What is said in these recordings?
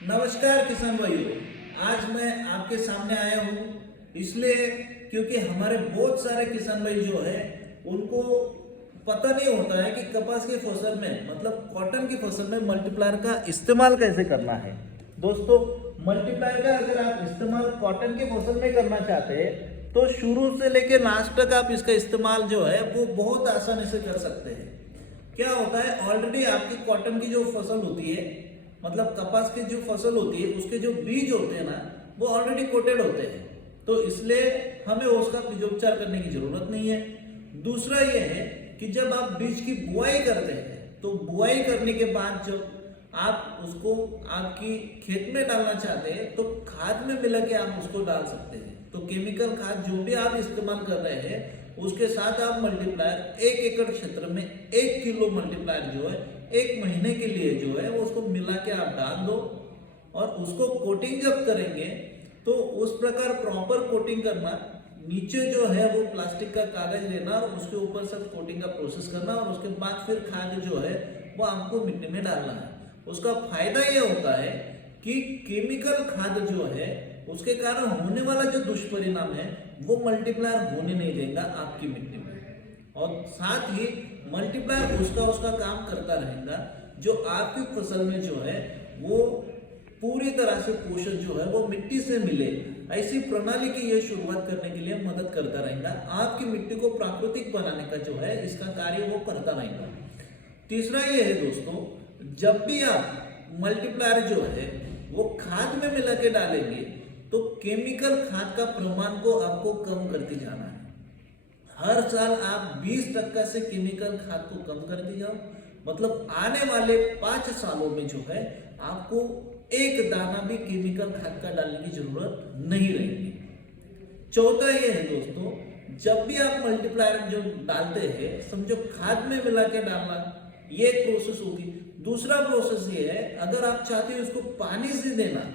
नमस्कार किसान भाइयों। आज मैं आपके सामने आया हूँ इसलिए क्योंकि हमारे बहुत सारे किसान भाई जो है उनको पता नहीं होता है कि कपास की फसल में मतलब कॉटन की फसल में मल्टीप्लायर का इस्तेमाल कैसे करना है। दोस्तों, मल्टीप्लायर का अगर आप इस्तेमाल कॉटन की फसल में करना चाहते हैं तो शुरू से लेकर लास्ट तक आप इसका इस्तेमाल जो है वो बहुत आसानी से कर सकते हैं। क्या होता है, ऑलरेडी आपकी कॉटन की जो फसल होती है मतलब कपास की जो फसल होती है उसके जो बीज होते हैं ना वो ऑलरेडी कोटेड होते हैं, तो इसलिए हमें उसका बीजोपचार करने की जरूरत नहीं है। दूसरा ये है कि जब आप बीज की बुआई करते हैं तो बुआई करने के बाद जब आप उसको आपकी खेत में डालना चाहते हैं तो खाद में मिला के आप उसको डाल सकते हैं। तो केमिकल खाद जो भी आप इस्तेमाल कर रहे हैं उसके साथ आप मल्टीप्लायर 1 एकड़ क्षेत्र में 1 किलो मल्टीप्लायर जो है 1 महीने के लिए जो है वो उसको मिला के आप डाल दो। और उसको कोटिंग जब करेंगे तो उस प्रकार प्रॉपर कोटिंग करना, नीचे जो है वो प्लास्टिक का कागज लेना और उसके ऊपर सब कोटिंग का प्रोसेस करना और उसके बाद फिर खाद जो है वो आपको मिट्टी में डालना है। उसका फायदा ये होता है कि केमिकल खाद जो है उसके कारण होने वाला जो दुष्परिणाम है वो मल्टीप्लायर होने नहीं देगा आपकी मिट्टी में, और साथ ही मल्टीप्लायर उसका काम करता रहेगा जो आपकी फसल में जो है वो पूरी तरह से पोषण जो है वो मिट्टी से मिले, ऐसी प्रणाली की ये शुरुआत करने के लिए मदद करता रहेगा। आपकी मिट्टी को प्राकृतिक बनाने का जो है इसका कार्य वो करता रहेगा। तीसरा ये है दोस्तों, जब भी आप मल्टीप्लायर जो है वो खाद में मिला के डालेंगे तो केमिकल खाद का प्रमाण को आपको कम करते जाना है। हर साल आप 20% से केमिकल खाद को कम करते जाओ, मतलब आने वाले 5 सालों में जो है आपको एक दाना भी केमिकल खाद का डालने की जरूरत नहीं रहेगी। चौथा ये है दोस्तों, जब भी आप मल्टीप्लायर जो डालते हैं समझो खाद में मिला के डालना, ये एक प्रोसेस होगी। दूसरा प्रोसेस ये है, अगर आप चाहते हो उसको पानी से देना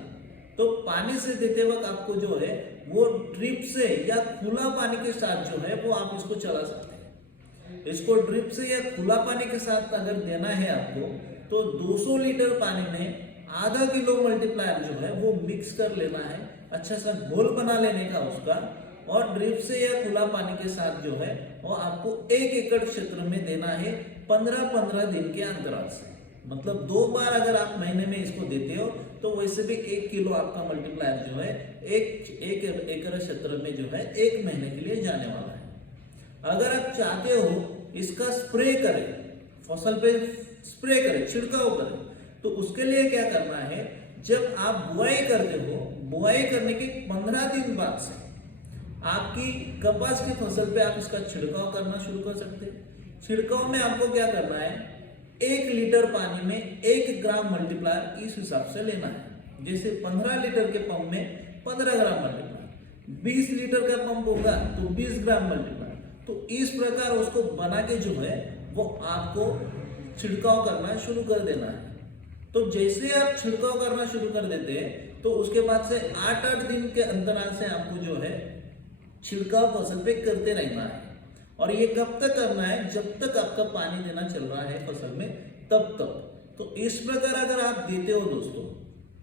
तो पानी से देते वक्त आपको जो है वो ड्रिप से या खुला पानी के साथ जो है वो आप इसको चला सकते हैं। इसको ड्रिप से या खुला पानी के साथ अगर देना है आपको तो 200 लीटर पानी में आधा किलो मल्टीप्लायर जो है वो मिक्स कर लेना है, अच्छा सा घोल बना लेने का उसका, और ड्रिप से या खुला पानी के साथ जो है वो आपको 1 एकड़ क्षेत्र में देना है 15-15 दिन के अंतराल से। मतलब 2 बार अगर आप महीने में इसको देते हो तो वैसे भी 1 किलो आपका मल्टीप्लायर जो है एक एकड़ क्षेत्र में जो है 1 महीने के लिए जाने वाला है। अगर आप चाहते हो इसका स्प्रे करें, फसल पे स्प्रे करें, छिड़काव करें, तो उसके लिए क्या करना है, जब आप बुआई करते हो बुआई करने के 15 दिन बाद से आपकी कपास की फसल पे आप इसका छिड़काव करना शुरू कर सकते हैं। छिड़काव में आपको क्या करना है, 1 लीटर पानी में 1 ग्राम मल्टीप्लायर इस हिसाब से लेना है। जैसे 15 लीटर के पंप में 15 ग्राम मल्टीप्लायर, 20 लीटर का पंप होगा तो 20 ग्राम मल्टीप्लायर, तो इस प्रकार उसको बना के जो है वो आपको छिड़काव करना शुरू कर देना है। तो जैसे आप छिड़काव करना शुरू कर देते हैं तो उसके बाद से 8-8 दिन के अंतराल से आपको जो है छिड़काव फसल पे करते रहना है। और ये कब तक करना है, जब तक आपका पानी देना चल रहा है फसल में तब तक। तो इस प्रकार अगर आप देते हो दोस्तों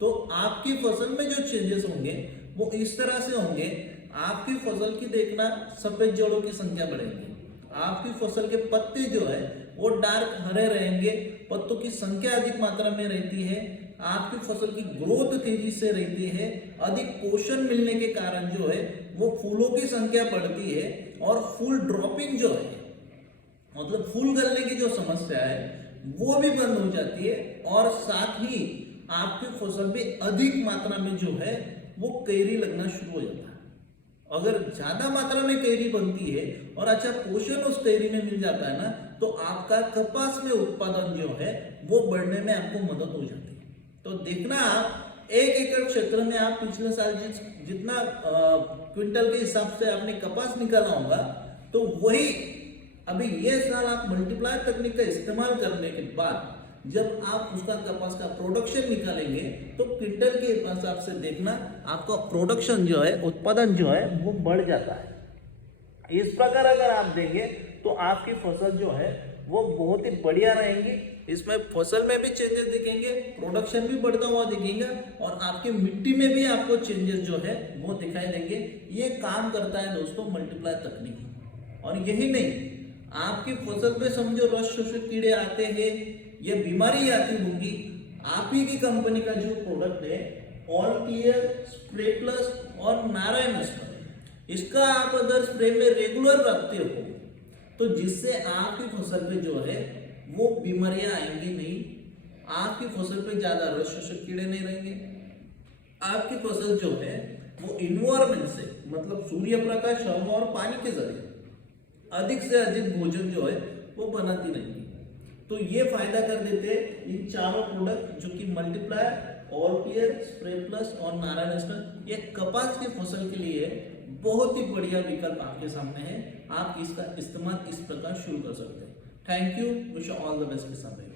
तो आपकी फसल में जो चेंजेस होंगे वो इस तरह से होंगे, आपकी फसल की देखना सफेद जड़ों की संख्या बढ़ेगी, आपकी फसल के पत्ते जो है वो डार्क हरे रहेंगे, पत्तों की संख्या अधिक मात्रा में रहती है, आपकी फसल की ग्रोथ तेजी से रहती है, अधिक पोषण मिलने के कारण जो है वो फूलों की संख्या बढ़ती है और फूल ड्रॉपिंग जो है मतलब फूल गलने की जो समस्या है वो भी बंद हो जाती है, और साथ ही आपकी फसल में अधिक मात्रा में जो है वो कैरी लगना शुरू हो जाता है। अगर ज्यादा मात्रा में कैरी बनती है और अच्छा पोषण उस कैरी में मिल जाता है ना तो आपका कपास में उत्पादन जो है वो बढ़ने में आपको मदद हो जाती है। तो देखना आप 1 एकड़ क्षेत्र में आप पिछले साल जितना क्विंटल के हिसाब से आपने कपास निकाला होगा तो वही अभी ये साल आप मल्टीप्लायर तकनीक का इस्तेमाल करने के बाद जब आप उसका कपास का प्रोडक्शन निकालेंगे तो क्विंटल के हिसाब से देखना आपका प्रोडक्शन जो है उत्पादन जो है वो बढ़ जाता है। इस प्रकार अगर आप देंगे तो आपकी फसल जो है वो बहुत ही बढ़िया रहेंगी। इसमें फसल में भी चेंजेस दिखेंगे, प्रोडक्शन भी बढ़ता हुआ दिखेगा और आपकी मिट्टी में भी आपको चेंजेस जो है वो दिखाई देंगे। ये काम करता है दोस्तों मल्टीप्लाई तकनीक। और यही नहीं, आपकी फसल पे समझो रस शोषक कीड़े आते हैं, ये बीमारी आती होंगी, आप ही की कंपनी का जो प्रोडक्ट है ऑल क्लियर, स्प्रे प्लस और नारायण अस्त्र, इसका आप अगर स्प्रे में रेगुलर रखते हो तो जिससे आपकी फसल पे जो है वो बीमारियां आएंगी नहीं, आपकी फसल पे ज्यादा रस शोषक कीड़े नहीं रहेंगे, आपकी फसल जो है वो इन्वायरमेंट से मतलब सूर्य प्रकाश, हवा और पानी के जरिए अधिक से अधिक भोजन जो है वो बनाती रहेंगी। तो ये फायदा कर देते हैं इन चारों प्रोडक्ट जो कि multiplier, all clear, spray plus और नारायण अस्त्र। ये कपास की फसल के लिए बहुत ही बढ़िया विकल्प आपके सामने है, आप इसका इस्तेमाल इस प्रकार शुरू कर सकते हैं। Thank you, wish all the best किसान भाई।